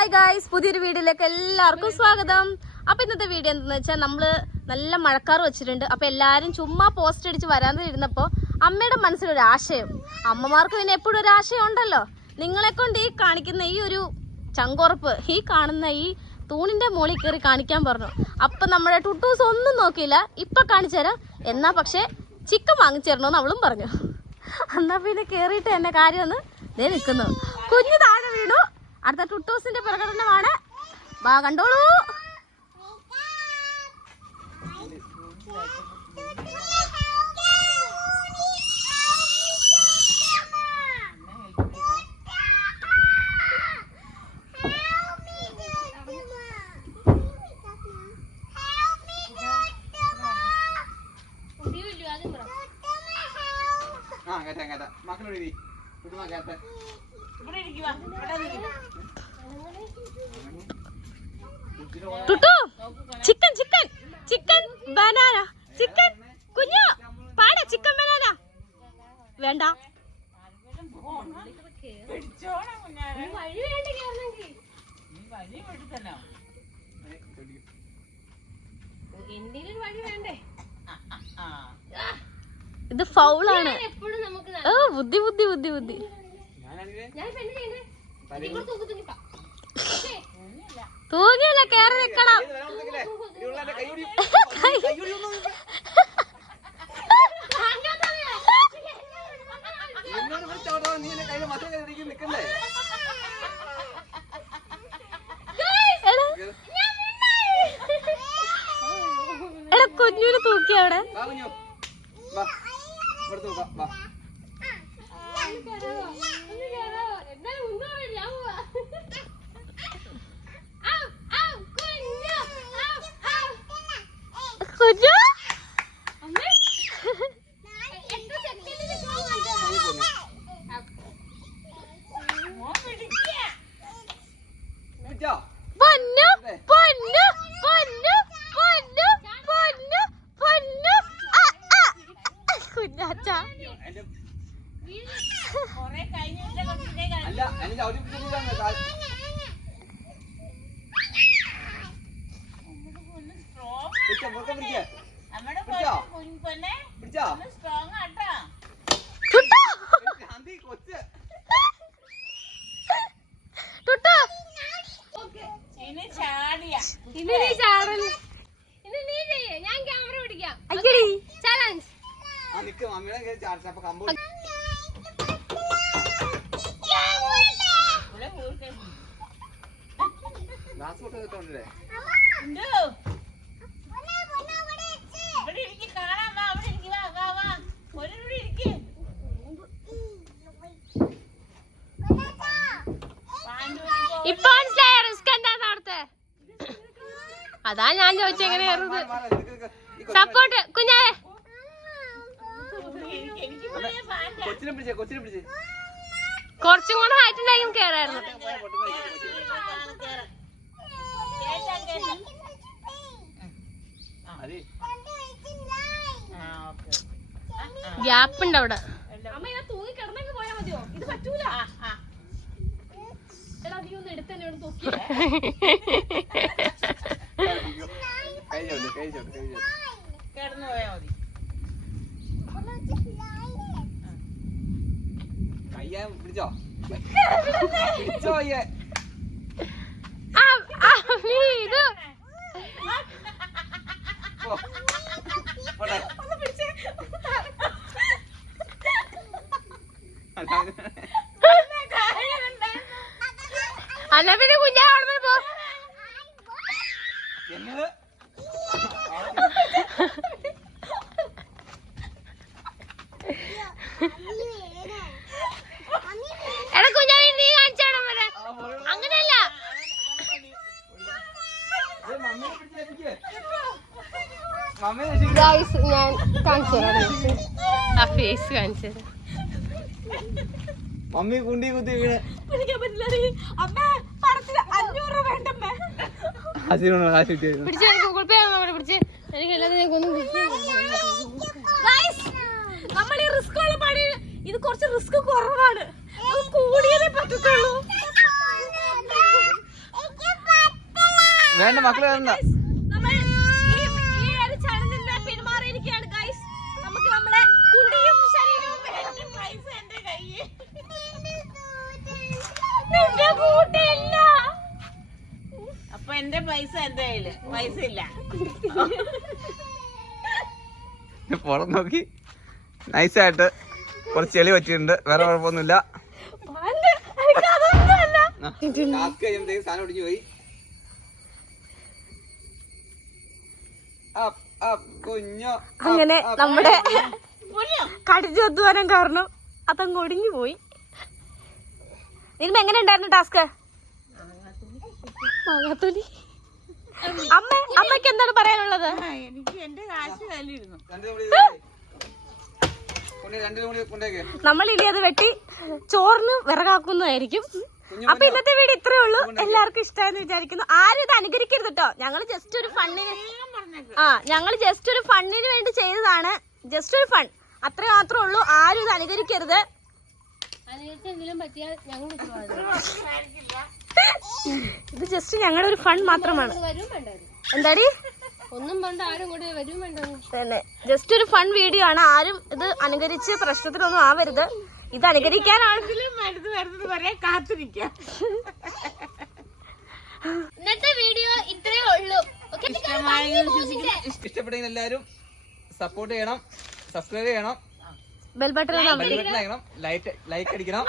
Hi guys പുതിയൊരു വീഡിയോയിലേക്ക് എല്ലാവർക്കും സ്വാഗതം. അപ്പൊ ഇന്നത്തെ വീഡിയോ എന്താന്ന് വെച്ചാൽ നമ്മൾ നല്ല മഴക്കാർ വെച്ചിട്ടുണ്ട്. അപ്പൊ എല്ലാരും ചുമ്മാ പോസ്റ്റ് അടിച്ച് വരാതെ ഇരുന്നപ്പോ അമ്മയുടെ മനസ്സിലൊരു ആശയം. അമ്മമാർക്ക് പിന്നെ എപ്പോഴും ഒരു ആശയം ഉണ്ടല്ലോ. നിങ്ങളെ കൊണ്ട് ഈ കാണിക്കുന്ന ഈ ഒരു ചങ്കുറപ്പ് ഈ കാണുന്ന ഈ തൂണിന്റെ മുകളിൽ കയറി കാണിക്കാൻ പറഞ്ഞു. അപ്പൊ നമ്മുടെ ടുട്ടൂസ് ഒന്നും നോക്കിയില്ല. ഇപ്പൊ കാണിച്ചു തരാം. എന്നാ പക്ഷെ ചിക്കൻ വാങ്ങിച്ചു തരണമെന്ന് അവളും പറഞ്ഞു. എന്നാ പിന്നെ കേറിയിട്ട് എന്നെ കാര്യം ഒന്ന് നിൽക്കുന്നു കുഞ്ഞു താഴെ വീണു. അടുത്ത ടുട്ടൂസിന്റെ പ്രകടനമാണ്. വാ കണ്ടോളൂ. ആ കേട്ടാ കേട്ടാ മക്കളോട് കുട്ടുമാ കേട്ടെ ടുട്ടു chicken chicken chicken banana chicken കുഞ്ഞു പാട ചിക്കൻ ബനാന വേണ്ട. ഇത് ഫൗളാണ് ബുദ്ധി ബുദ്ധി ബുദ്ധി ബുദ്ധി. തൂങ്ങിയല്ല കേറി നിക്കണം എടാ എടാ കുഞ്ഞുവിന് തൂക്കി അവിടെ വാ കുഞ്ഞു വാ ഇവിടുത്തെ വാ വാ കുഞ്ഞു നീ പോന്നു പിടിച്ചോ പൊന്നു പൊന്നു പൊന്നു പൊന്നു പൊന്നു പൊന്നു ആ, ആ. കുഞ്ഞാച്ച എന്റെ അല്ല എന്നെ ചവിട്ടി പിടിച്ചിട്ടാണ് കാൽ പിടിച്ചോ മുറുക്കം പിടിക്കേ പിടിച്ചോ? പിടിച്ചോ? ടുട്ടു ഗാന്ധി കൊച്ച്. ഇനി ചാടിയ. ഇനി നീ ചാടൽ. ഇനി നീ ചെയ്യേ. ഞാൻ ക്യാമറ പിടിക്കാം. ചാലഞ്ച് ആ നിക്ക് മമ്മിയുടെ കയ്യിൽ ചാടിച്ച അപ്പൊ കമ്പോ ഗ്ലാസ് പൊട്ട് കിട്ടണ്ടേ ഇവിടെ ഇരിക്ക് കാണാൻ വാ അവിടെ ഇരിക്ക് വാ വാ വാ ഒരു ഇവിടെ ഇരിക്ക് ഇപ്പൊ മനസ്സിലായ റിസ്ക് എന്താന്ന് അവിടുത്തെ അതാ ഞാൻ ചോദിച്ചെങ്ങനെ എങ്ങനെ കയറുന്നത് സപ്പോർട്ട് കുഞ്ഞേ കൊറച്ചും എനിക്ക് കൊച്ചിനെ പിടിച്ചേ കൊച്ചിനെ പിടിച്ചേ കുറച്ചും കൂടെ ഹൈറ്റ് ഉണ്ടായി കയറായിരുന്നു കേട്ടാ കേട്ടാ അതെ ആ ഓക്കെ ഗ്യാപ്പ് ഉണ്ട് അവിടെ അമ്മ ഞാൻ തൂങ്ങി കിടന്നെങ്കിൽ പോയാ മതിയോ? ഇത് പറ്റൂല. എടാ നീ ഒന്ന് എടുത്ത് എന്നോട് കിടന്നു പോയാ മതി. കയ്യാ പിടിച്ചോ? പിടിച്ചോ അയ്യേ ആ, ആ, നീ ഇത് പോ. പോട്ടെ. അല്ല പിന്നെ കുഞ്ഞാ പോ. എടാ കുഞ്ഞാ നീ കാണിച്ചാടാ വരെ അങ്ങനെയല്ല. ഞാൻ കാണിച്ചു തരാം. ആ ഫേസ് കാണിച്ചു തരാം. മമ്മി കുണ്ടി കുത്തി വീണ് പിടിക്കാൻ പറ്റില്ല അമ്മ പണത്തിന് അഞ്ഞൂറ് രൂപ വേണ്ടമ്മേ ഹസിനോട് കാശ് കിട്ടിയായിരുന്നു. പിടിച്ച് എനിക്ക് ഗൂഗിൾ പേ ആണോ അവിടെ പിടിച്ച്? എനിക്ക് എല്ലാത്തിനും ഒന്നും നമ്മൾ ഈ റിസ്ക് ഉള്ള പണി ഇത് കുറച്ച് റിസ്ക് കുറവാണ്. അത് കൂടിയതേ പറ്റത്തുള്ളൂ. വേണ്ട മക്കളെ വേണ്ട നമ്മൾ ഈ ഈ ഒരു ചടങ്ങിൽ പിന്മാറിയിരിക്കുകയാണ് ഗൈസ് നമുക്ക് നമ്മുടെ കുടിയും ശരീരവും വേണ്ട. പൈസ എന്റെ കയ്യിൽ നിന്റെ കൂട്ടില്ല അപ്പൊ എന്റെ പൈസ എന്റെ കയ്യിൽ. പൈസ ഇല്ല. പുറം നോക്കി. നൈസായിട്ട് കുറച്ച് ചെളി പറ്റിയിട്ടുണ്ട്. വേറെ കുഴപ്പമൊന്നുമില്ല. പാൽ, എനിക്ക് അതൊന്നുമല്ല. ടാസ്ക് കഴിയുമ്പോഴത്തേക്ക് സാധനം ഒടിഞ്ഞു പോയി. അപ്പ്, അപ്പ്, കുഞ്ഞോ അങ്ങനെ നമ്മുടെ കടിച്ചു ഒത്തുവാനും കാരണം അതങ്ങ് ഒടിഞ്ഞു പോയി. ഇതിന് എങ്ങനെ ഉണ്ടായിരുന്നു ടാസ്ക് മാങ്ങാത്തൊലി. അമ്മ അമ്മയ്ക്ക് എന്താണ് പറയാനുള്ളത്? എനിക്ക് എന്റെ കാശ് നമ്മൾ ഇനി അത് വെട്ടി ചോറിന് വിറകാക്കുന്നതായിരിക്കും. അപ്പൊ ഇന്നത്തെ വീഡിയോ ഇത്രേ ഉള്ളൂ. എല്ലാവർക്കും ഇഷ്ടമായെന്ന് വിചാരിക്കുന്നു. ആരും ഇത് അനുകരിക്കരുത് കേട്ടോ ഞങ്ങൾ ജസ്റ്റ് ഒരു ഫണ്ണിന് പറഞ്ഞേക്ക്. ആ ഞങ്ങൾ ജസ്റ്റ് ഒരു ഫണ്ണിന് വേണ്ടി ചെയ്തതാണ്. ജസ്റ്റ് ഒരു ഫൺ അത്രേ മാത്രമേ ഉള്ളൂ. ആരും ഇത് അനുകരിക്കരുത്. ഇത് ജസ്റ്റ് ഞങ്ങളുടെ ഒരു ഫൺ മാത്രമാണ്. എന്താടി? ഒന്നും വേണ്ട ആരും കൂടെ വരും വേണ്ട തന്നെ. ജസ്റ്റ് ഒരു ഫൺ വീഡിയോ ആണ്. ആരും ഇത് അനുകരിച്ച് പ്രശ്നത്തിനൊന്നും ആവരുത്. ഇത് അനുകരിക്കാനാണ്. ഇതിലും മരുന്ന് വരുന്നത് വരെ കാത്തിരിക്കാം. ഇന്നത്തെ വീഡിയോ ഇത്രേ ഉള്ളൂ. ഇഷ്ടപ്പെടുന്ന എല്ലാവരും സപ്പോർട്ട് ചെയ്യണം സബ്സ്ക്രൈബ് ചെയ്യണം. Bell button bell light like അടിക്കണം.